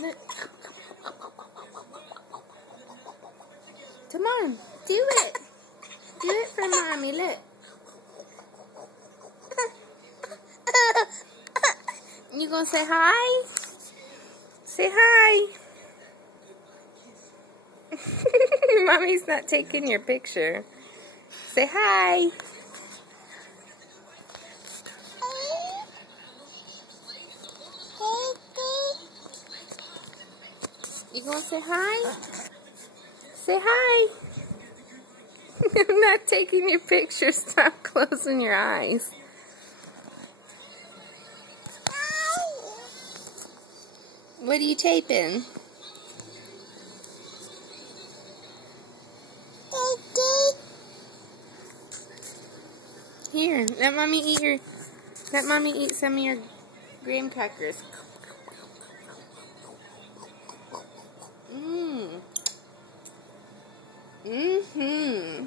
Look. Come on, do it. Do it for mommy, look. You gonna say hi? Say hi. Mommy's not taking your picture. Say hi. You gonna say hi? Say hi. I'm not taking your picture. Stop closing your eyes. What are you taping? Here, let mommy eat some of your graham crackers. Mm-hmm.